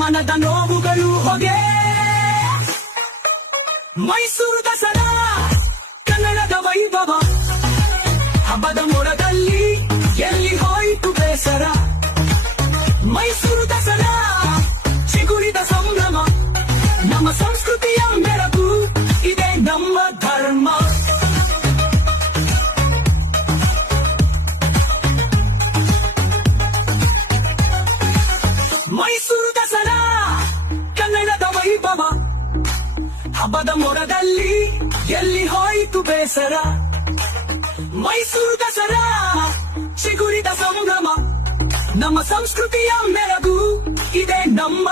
ಮನದ ನೋವುಗಳು ಹೊಗೆ. ಮೈಸೂರು ದಸರಾ ಕನ್ನಡದ ವೈಭವ, ಹಬ್ಬದ ಮೊರದಲ್ಲಿ ಎಲ್ಲಿ ಹೋಯಿತು ಬೇಸರ. ಮೈಸೂರು ದಸರಾ ಚಿಗುರಿದ ಸಂಭ್ರಮ, ನಮ್ಮ ಸಂಸ್ಕೃತಿಯ ಮೆರಗು, ಇದೇ ನಮ್ಮ ಧರ್ಮ. ಮೈಸೂರು ದಸರಾ ಕನ್ನಡದ ವೈಭವ, ಹಬ್ಬದ ಮೊರದಲ್ಲಿ ಎಲ್ಲಿ ಹೋಯಿತು ಬೇಸರ. ಮೈಸೂರು ದಸರಾ ಚಿಗುರಿದ ಸಂಭ್ರಮ, ನಮ್ಮ ಸಂಸ್ಕೃತಿಯ ಮೆರಗು, ಇದೇ ನಮ್ಮ